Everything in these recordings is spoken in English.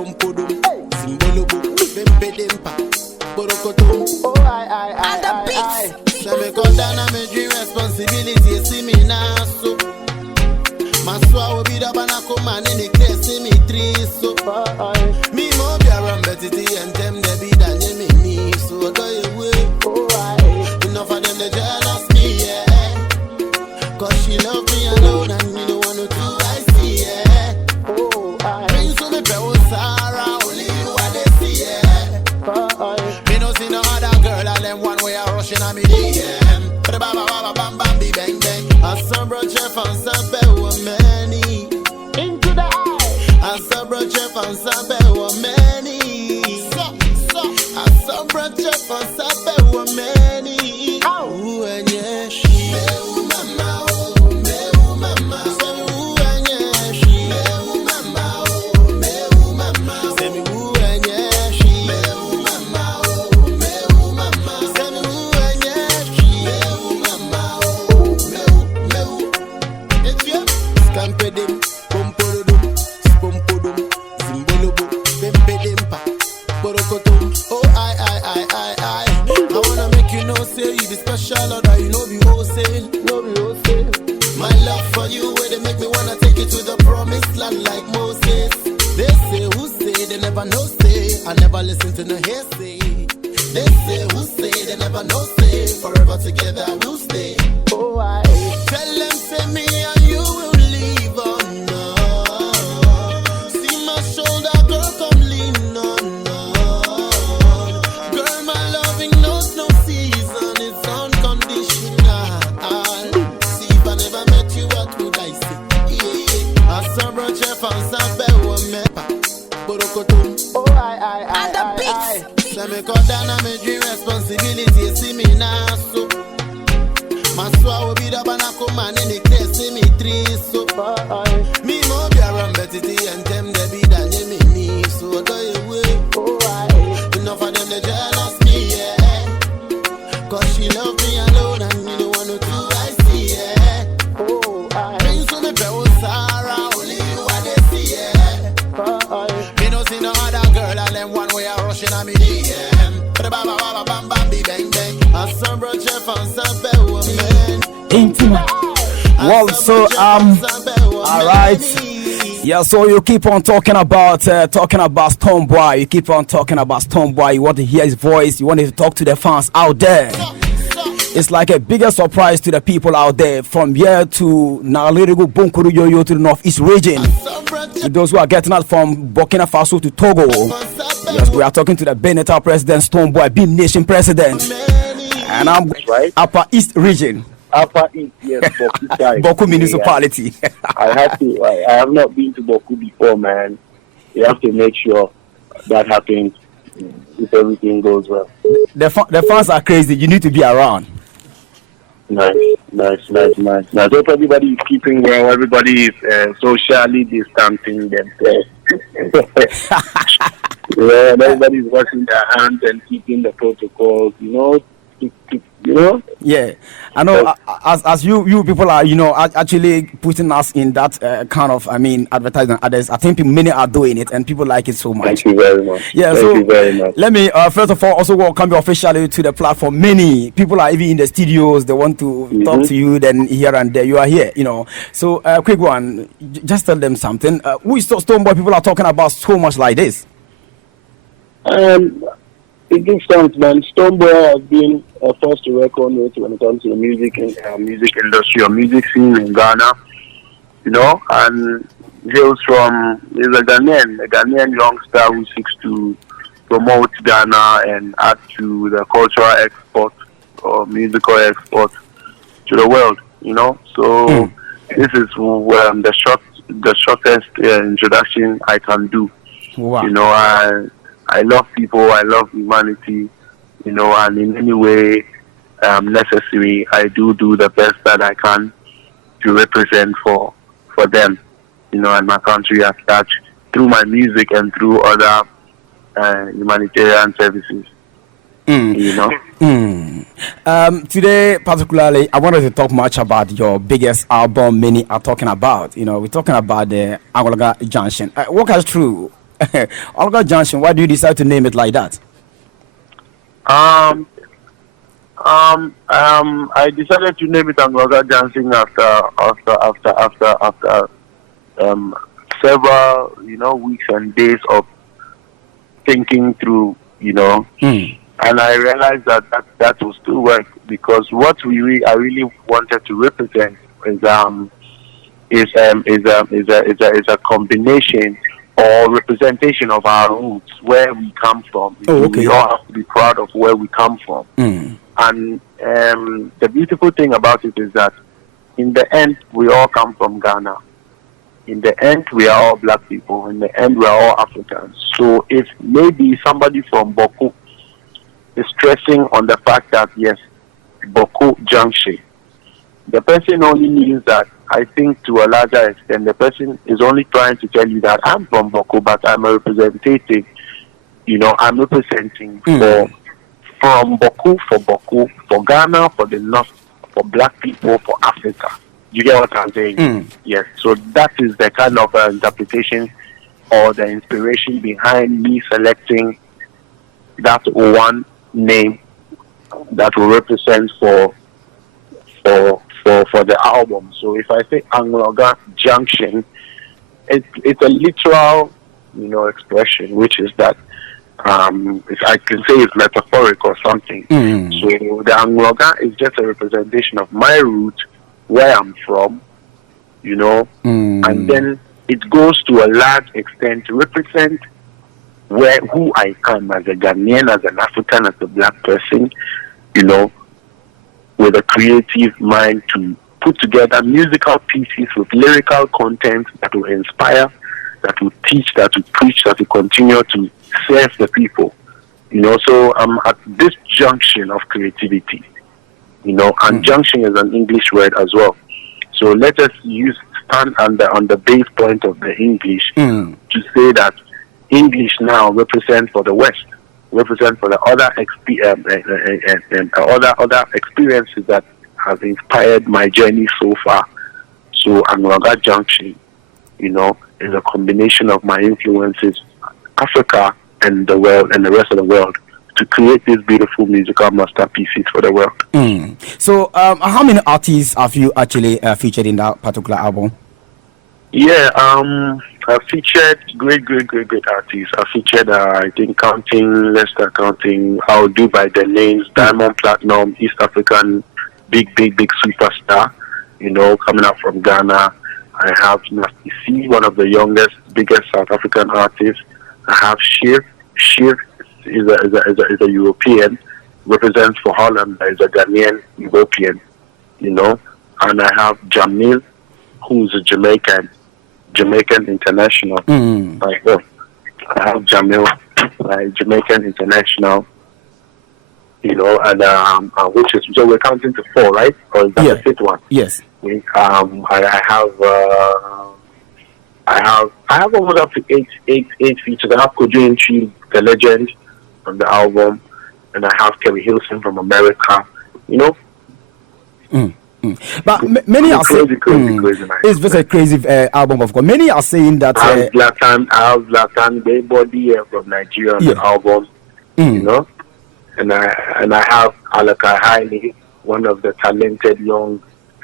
Spompodum, Zimbolobo, Bempedempa, Borokoto. Oh, I. So me cut down on my dream responsibility. See me now, so. Maswa will be the banako man in the case. See me three, so. Me more be around betty and them they be that you me. So I go away. Oh, enough of them they jealous me, yeah. Cause she love me alone and me don't want to do I see, yeah. Oh, bring to me bro, Sarah, only you are the see, yeah. Me no see no other girl and them one way are rushing on me DM. Bam bam bam bang bang. I saw bro Jeff and Sabe were many. Into the eye. I saw bro Jeff and Sabe were many. I saw bro Jeff and Sabe were many. Ooh and yeah, she. Mama, oh, mama. Say me ooh and yeah, she. Mama, oh, mama. Say me ooh and yeah, she. Mama, oh, mama. Say me ooh and yeah, she. Mama, oh, it's you. Scampedem, Pompodum, Spompodum, Zimbolobo, Bempedempa, Borokotum. Oh, I wanna make you know, say you be special, or that you know be wholesale. My love for you, where they make me wanna take you to the promised land like Moses. They say, who say, they never know, say. I never listen to no hearsay. They say, who say, they never know, say. Forever together we'll stay. Oh, I tell them, say me and you will leave, oh no. See my shoulder, girl, come lean on, no. Girl, my loving knows no season, it's unconditional. See, if I never met you, what would I say? Yeah. I saw bro Jeff and Sabe were mepa, Borokotum. Oh, I. So me cut down on my dream responsibility. See me now, so. Maswa will be the banako man in the case. See me three, so. Me more be around betty and them they be that you me. So I go away. Oh, enough of them they jealous me, yeah. Cause she love me alone and me don't want to do I see, yeah. Oh, bring to me bro, Sarah, only you are the see, yeah. Me no see no other girl and them one way are rushing on me DM. Bam bang bang. I saw bro Jeff and Sabe were men. Intimate. Well, so all right. Yeah, so you keep on talking about Stonebwoy. You keep on talking about Stonebwoy. You want to hear his voice. You want to talk to the fans out there. It's like a bigger surprise to the people out there from here to Nalirigo, Bunkuru, Yoyo to the northeast region. To those who are getting out from Burkina Faso to Togo. Yes, we are talking to the Beneta president, Stonebwoy, Beam Nation president. And I'm right. Upper East region. Upper East, yes, Boku. Boku municipality. I have not been to Boku before, man. You have to make sure that happens if everything goes well. The fans are crazy. You need to be around. Nice. Hope everybody is keeping well. Everybody is socially distancing themselves. Yeah, everybody's washing their hands and keeping the protocols. Yeah, I know. As you people are, actually putting us in that kind of, advertising others. I think many are doing it, and people like it so much. Thank you very much. Yeah, Thank you very much. Let me first of all also welcome you officially to the platform. Many people are even in the studios. They want to talk to you. Then here and there, you are here. So quick one, just tell them something. Who is Stonebwoy? People are talking about so much like this. It gives thanks, man. Stonebwoy has been a force to reckon with when it comes to the music industry or music scene in Ghana, and he's a Ghanaian youngster who seeks to promote Ghana and add to the cultural export or musical export to the world, So this is the shortest introduction I can do. Wow. I love people, I love humanity, and in any way necessary, I do the best that I can to represent for them, and my country as such, through my music and through other humanitarian services. Today, particularly, I wanted to talk much about your biggest album many are talking about. We're talking about the Angolaga Junction. Walk us through Olga Junction, why do you decide to name it like that? I decided to name it Angola Dancing after several, weeks and days of thinking through, and I realized that will still work, because what I really wanted to represent is a combination or representation of our roots, where we come from. Oh, okay. We all have to be proud of where we come from. And the beautiful thing about it is that in the end, we all come from Ghana. In the end, we are all black people. In the end, we are all Africans. So if maybe somebody from Boko is stressing on the fact that, yes, Boko Junction, the person only means that, I think to a larger extent, the person is only trying to tell you that I'm from Boko, but I'm a representative. I'm representing from Boko, for Ghana, for the North, for black people, for Africa. You get what I'm saying? Yes. So that is the kind of interpretation or the inspiration behind me selecting that one name that will represent for the album. So if I say Angloga Junction, it's a literal, expression, which is that I can say it's metaphoric or something. So the Angloga is just a representation of my root, where I'm from, and then it goes to a large extent to represent who I am as a Ghanaian, as an African, as a black person, with a creative mind to put together musical pieces with lyrical content that will inspire, that will teach, that will preach, that will continue to serve the people. So I'm at this junction of creativity, and junction is an English word as well. So let us stand on the base point of the English to say that English now represents for the West, represent for the other other experiences that have inspired my journey so far. So Angloga Junction, is a combination of my influences, Africa and the world and the rest of the world, to create these beautiful musical masterpieces for the world. So how many artists have you actually featured in that particular album? Yeah, I featured great artists. I featured, I think, counting, I'll do by the names, Diamond Platinum, East African, big superstar, coming out from Ghana. I have Nasty C, one of the biggest South African artists. I have Shir. Shir is a European, represents for Holland, but is a Ghanaian European, and I have Jamil, who's a Jamaican international. I have Jamil, Jamaican international, and which is, so we're counting to 4, right? Or is that the 5th one? Yes. I have almost up to eight features. I have Kojo Ntwi, the legend, from the album, and I have Kerry Hilson from America. But many are saying crazy, it's just a crazy album, of course. Many are saying that I have Zlatan Baybody from Nigeria on the album, and I have Alakai Haile, one of the talented young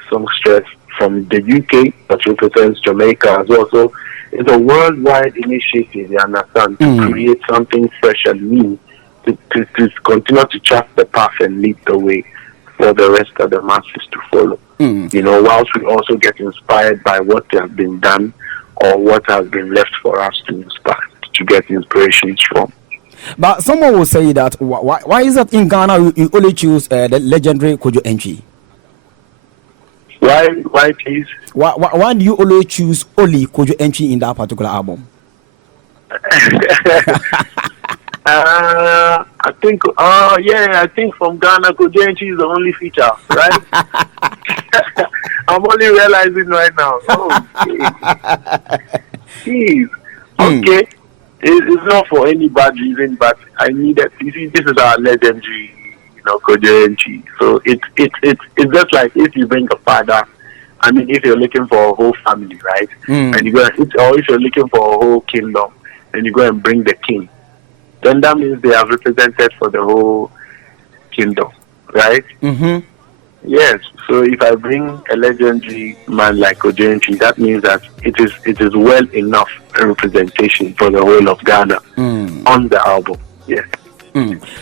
songstress from the UK that represents Jamaica as well. So it's a worldwide initiative, you understand, to create something fresh and new, to continue to chart the path and lead the way for the rest of the masses to follow. Whilst we also get inspired by what has been done or what has been left for us to get inspirations from. But someone will say that why is that in Ghana you only choose the legendary Kojo Ntwi? Why please? Why do you always choose only Kojo Ntwi in that particular album? I think from Ghana, Kojo Ntwi is the only feature, right? I'm only realizing right now. Jeez. Okay. It's not for any bad reason, but I need it. You see, this is our legendary, Kojo Ntwi. So it's just like if you bring a father. I mean, if you're looking for a whole family, right? And or if you're looking for a whole kingdom, and you go and bring the king, then that means they are represented for the whole kingdom, right? Mm-hmm. Yes. So if I bring a legendary man like Ojenchi, that means that it is well enough a representation for the whole of Ghana on the album. Yes.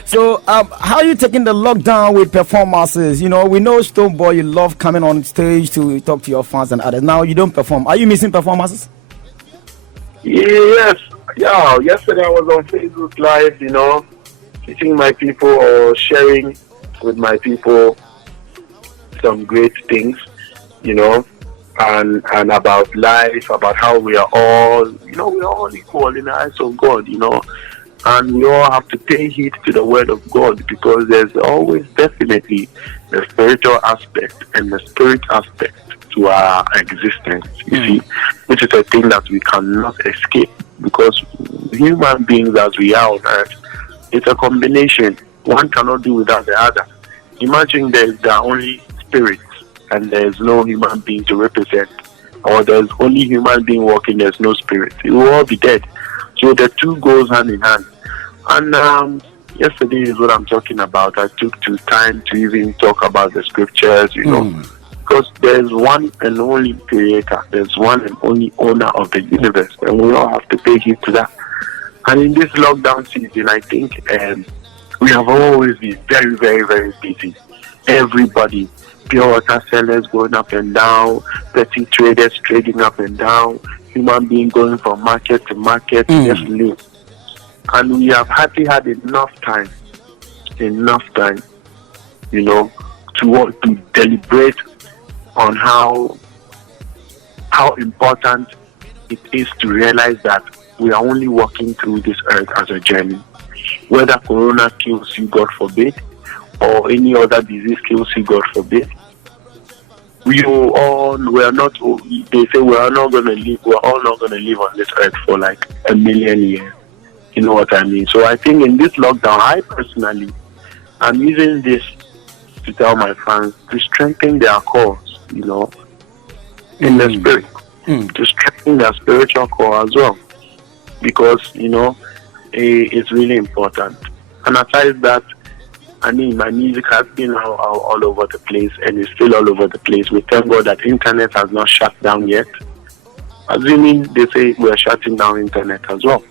So, how are you taking the lockdown with performances? We know Stonebwoy, you love coming on stage to talk to your fans and others. Now you don't perform. Are you missing performances? Yes. Yeah. Yesterday I was on Facebook Live, teaching my people or sharing with my people some great things, and about life, about how we are all, we're all equal in the eyes of God, and we all have to pay heed to the word of God, because there's always definitely the spiritual aspect and the spirit aspect to our existence, you see, which is a thing that we cannot escape, because human beings as we are on earth, it's a combination. One cannot do without the other. Imagine there are only spirits and there's no human being to represent, or there's only human being walking, there's no spirit. It will all be dead. So the two goes hand in hand. And yesterday is what I'm talking about. I took time to even talk about the scriptures, because there's one and only creator, there's one and only owner of the universe, and we all have to pay heed to that. And in this lockdown season, I think we have always been very, very, very busy. Everybody, pure water sellers going up and down, petty traders trading up and down, human being going from market to market, just live. And we have hardly had enough time, to deliberate on how important it is to realize that we are only walking through this earth as a journey. Whether corona kills you, God forbid, or any other disease kills you, God forbid, they say we are not going to live, we're all not going to live on this earth for like 1 million years. You know what I mean? So I think in this lockdown, I personally, I'm using this to tell my fans to strengthen their cause, in the spirit, to strengthen their spiritual core as well, because, it's really important. And aside that, my music has been all over the place, and it's still all over the place. We thank God that internet has not shut down yet. Assuming they say we're shutting down internet as well,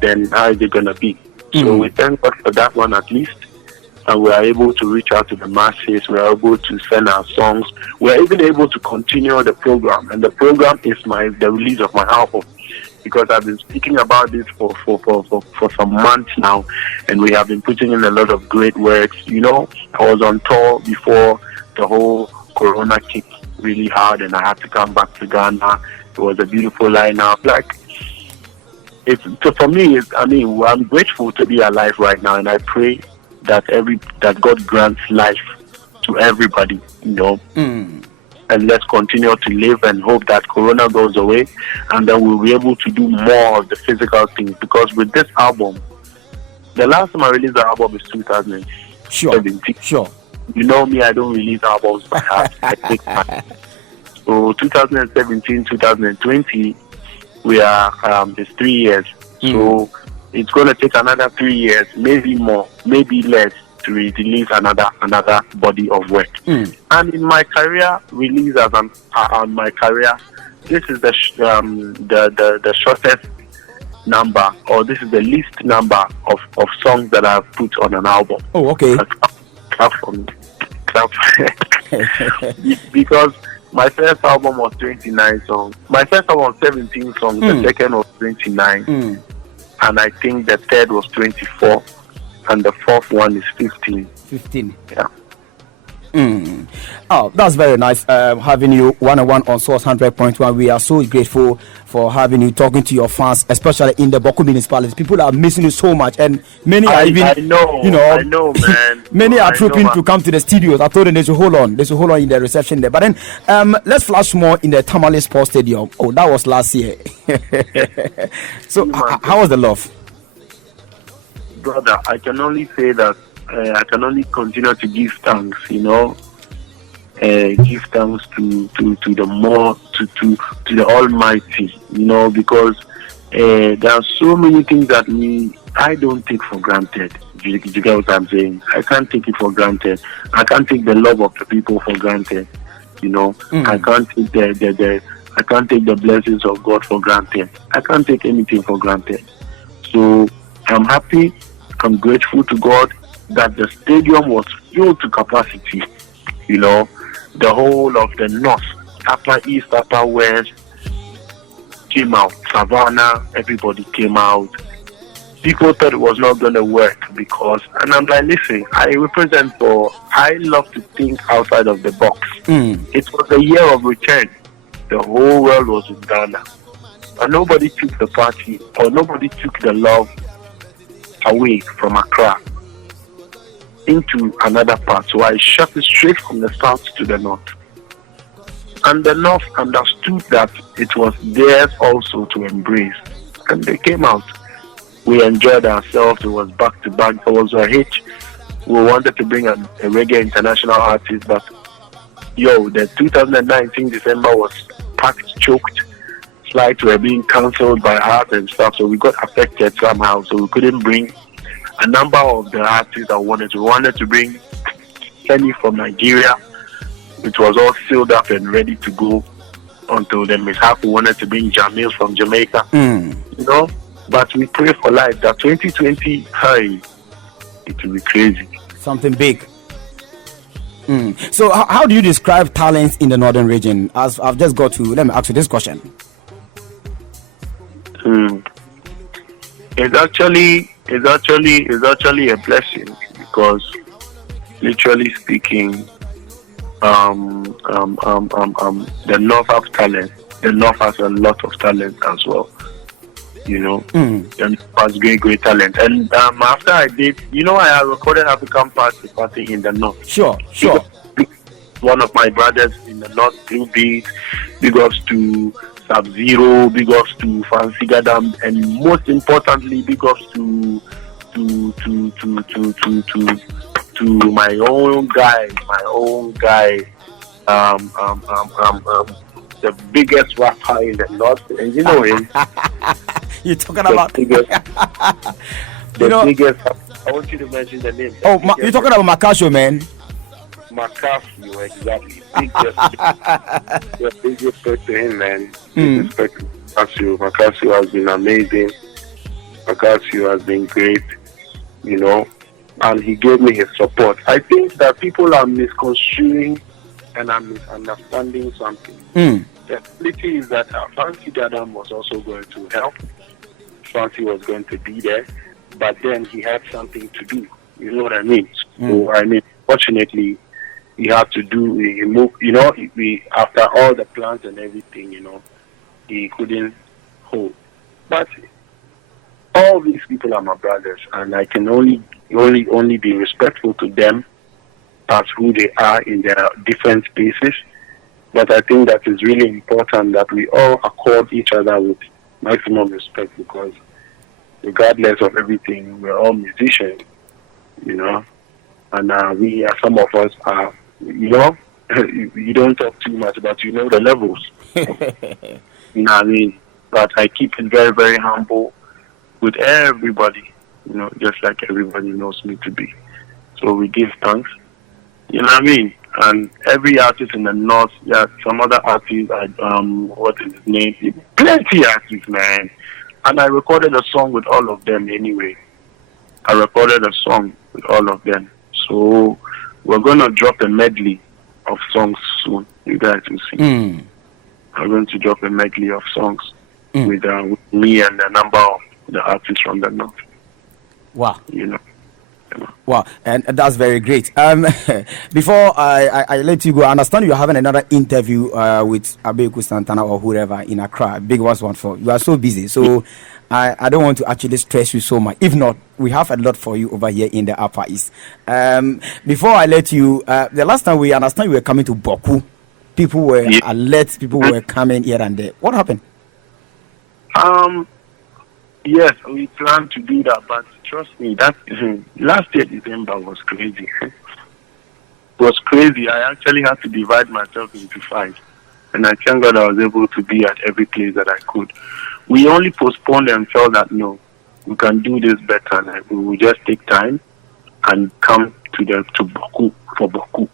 then how is it going to be? So we thank God for that one at least. And we are able to reach out to the masses. We are able to send our songs. We are even able to continue the program. And the program is the release of my album. Because I've been speaking about this for some months now, and we have been putting in a lot of great works. I was on tour before the whole corona kicked really hard, and I had to come back to Ghana. It was a beautiful lineup. For me, I'm grateful to be alive right now, and I pray that God grants life to everybody, And let's continue to live and hope that corona goes away, and then we'll be able to do more of the physical things. Because with this album, the last time I released the album is 2017. Sure. You know me, I don't release albums by heart. I take time. So 2017, 2020, we are it's 3 years. So it's going to take another 3 years, maybe more, maybe less, to release another body of work. And in my career, release on my career, this is the shortest number, or this is the least number of songs that I've put on an album. Oh, okay. Clap for me. Because my first album was 29 songs. My first album was 17 songs. The second was 29. And I think the third was 24. And the fourth one is 15. 15. Yeah. Oh, that's very nice having you one-on-one on Source 100.1. We are so grateful for having you, talking to your fans, especially in the Boku municipality. People are missing you so much, and many are even, I know, man. Many are trooping to come to the studios. I told them they should hold on in the reception there. But then let's flash more in the Tamale Sports Stadium. Oh, that was last year. So how was the love? Brother, I can only say that I can only continue to give thanks, give thanks to the Almighty, because There are so many things that I don't take for granted. You get what I'm saying? I can't take it for granted. I can't take the love of the people for granted. You know, I can't take I can't take the blessings of God for granted. I can't take anything for granted. So I'm happy. I'm grateful to God that the stadium was filled to capacity. You know, the whole of the north, upper east, upper west came out. Savannah, everybody came out. People thought it was not going to work and I'm like, listen, I love to think outside of the box. It was a year of return. The whole world was in Ghana. And nobody took the party or nobody took the love away from Accra into another part. So I shot it straight from the south to the north. And the north understood that it was theirs also to embrace. And they came out. We enjoyed ourselves. It was back to back. It was a hit. We wanted to bring a reggae international artist, but the 2019 December was packed, choked. Flights were being cancelled by us and stuff, so we got affected somehow. So we couldn't bring a number of the artists that wanted to. We wanted to bring Kenny from Nigeria. It was all sealed up and ready to go until the mishap. We wanted to bring Jamil from Jamaica. You know? But we pray for life that 2020, hey, it will be crazy. Something big. So how do you describe talents in the northern region? As I've just got to, let me ask you this question. It's actually a blessing because, literally speaking, the north have talent. The north has a lot of talent as well. You know, and has great talent. And after I did, I recorded African Party in the north. Sure. One of my brothers in the north, Blue Beat, big ups to Sub-Zero, big ups to Fancy Gadam, and most importantly, big ups to my own guy, the biggest rapper in the north, and you know him. You're talking about biggest. I want you to mention the name. You're talking about Makasho, man. Makasho, exactly. Big respect to him, man. Big respect to Makasho. Makasho has been amazing. Makasho has been great, and he gave me his support. I think that people are misconstruing and are misunderstanding something. The reality is that Fancy Gadam was also going to help. Fancy was going to be there, but then he had something to do. You know what I mean? So, fortunately, he had to do, he moved, after all the plans and everything, he couldn't hold. But all these people are my brothers, and I can only be respectful to them as who they are in their different spaces. But I think that it's really important that we all accord each other with maximum respect, because regardless of everything, we're all musicians, and some of us are, you don't talk too much, but the levels. You know what I mean? But I keep it very, very humble with everybody, just like everybody knows me to be. So we give thanks. You know what I mean? And every artist in the north, some other artists, what is his name? Plenty artists, man. And I recorded a song with all of them anyway. So we're going to drop a medley of songs soon. You guys will see. I'm going to drop a medley of songs with me and a number of the artists from the north. Wow. Wow, and that's very great. Before I let you go, I understand you're having another interview with Abeku Santana or whoever in Accra. Big one for you are so busy, so I don't want to actually stress you so much. If not, we have a lot for you over here in the Upper East. Before I let you, the last time we understand you were coming to Boku, people were alert, people were coming here and there. What happened? Yes, we plan to do that, but trust me, that last year December was crazy. It was crazy. I actually had to divide myself into 5, and I thank God I was able to be at every place that I could. we only postponed and felt that no, we can do this better. Like, we will just take time and come to Boku for Boku,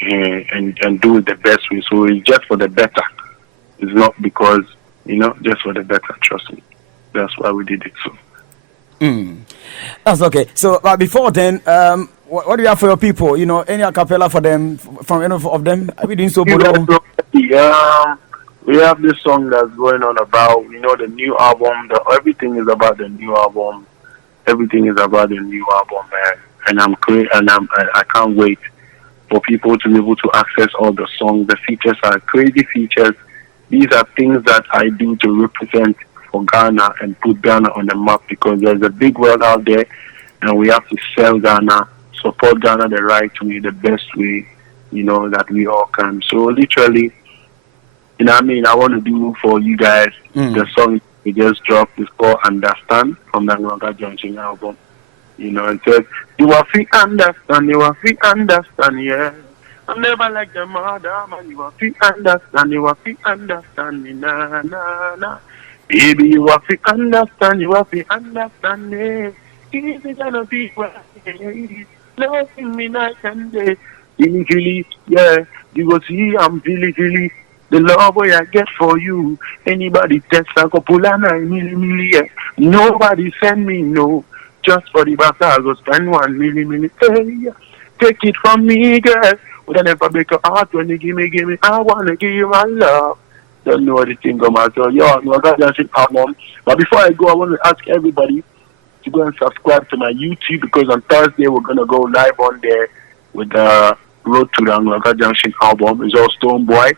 and do it the best way. So it's just for the better. It's not because, just for the better. Trust me. That's why we did it. So. That's okay. So, before then, what do you have for your people? Any a cappella for them, from any of them? Are we doing so? We have this song that's going on about, the new album. Everything is about the new album. Everything is about the new album, man. And I can't wait for people to be able to access all the songs. The features are crazy features. These are things that I do to represent for Ghana and put Ghana on the map, because there's a big world out there, and we have to sell Ghana, support Ghana the right way, the best way, that we all can. So literally, I want to do for you guys the song we just dropped is called Understand from the Nganga Junction album. It says, you are free understand, yeah. I'm never like the mother, man. You are free understand, na. Baby, you are free understand, eh. Easy gonna be right. Loving me night and day. Really, yeah. You go see, I'm really. The love way I get for you. Anybody text a couple and yeah. Nobody send me no. Just for the back, I go spend 1 million. Hey, take it from me, girl. Would I never break your heart when you give me? I wanna give you my love. Don't know what the thing come out. So, no, that's just album. But before I go, I want to ask everybody to go and subscribe to my YouTube, because on Thursday we're gonna go live on there with the Road to the Nganga Junction album. It's all Stonebwoy.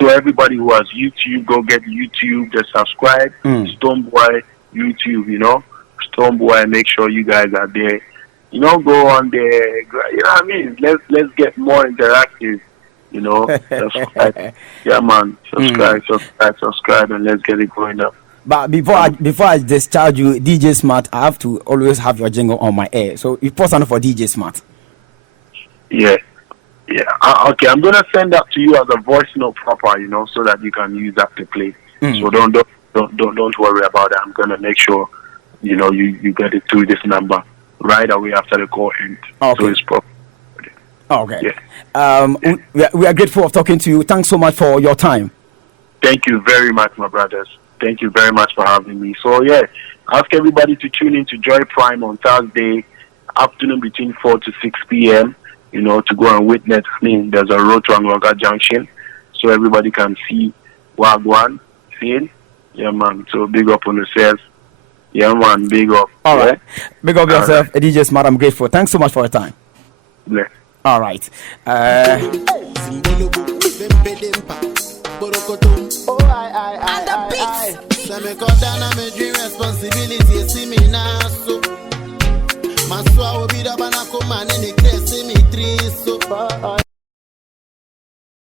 So everybody who has YouTube, go get YouTube, just subscribe. Stonebwoy YouTube, Stonebwoy, make sure you guys are there. Go on there. What I mean? Let's get more interactive. Subscribe. Yeah, man. Subscribe, and let's get it going up. But before I discharge you, DJ Smart, I have to always have your jingle on my air. So you post on for DJ Smart. Yeah. Okay, I'm gonna send that to you as a voice note proper, so that you can use that to play. So don't worry about that. I'm gonna make sure, you get it through this number right away after the call ends. Okay. So it's proper. Okay. Yeah. We are grateful of talking to you. Thanks so much for your time. Thank you very much, my brothers. Thank you very much for having me. So ask everybody to tune in to Joy Prime on Thursday afternoon between 4 to 6 p.m. To go and witness. There's a road to Nganga Junction, so everybody can see Wagwan. See? Yeah, man. So big up on yourself. Yeah, man. Big up. All right. Big up yourself, DJ Smart. I'm grateful. Thanks so much for your time. Yeah. All right. Responsibility, see me now, so